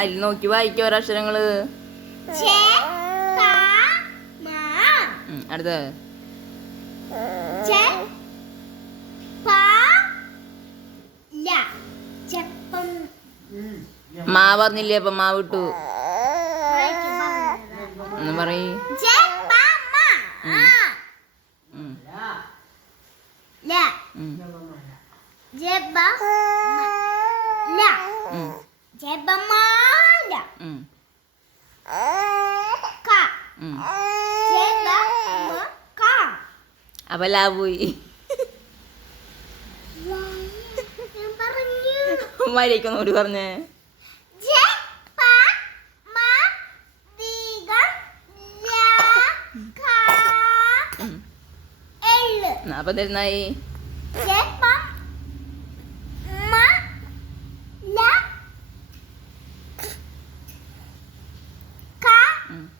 അരി നോക്കി വായിക്കോ ഒരക്ഷരങ്ങൾ അടുത്ത മാ. പറഞ്ഞില്ലേ അപ്പൊ മാ വിട്ടു. എന്ന് പറയ്. ജബമ്മ അപ്പൊ ലാവ് പോയി. ഒരു പറഞ്ഞേ. അപ്പൊ തരുന്നായി Mm.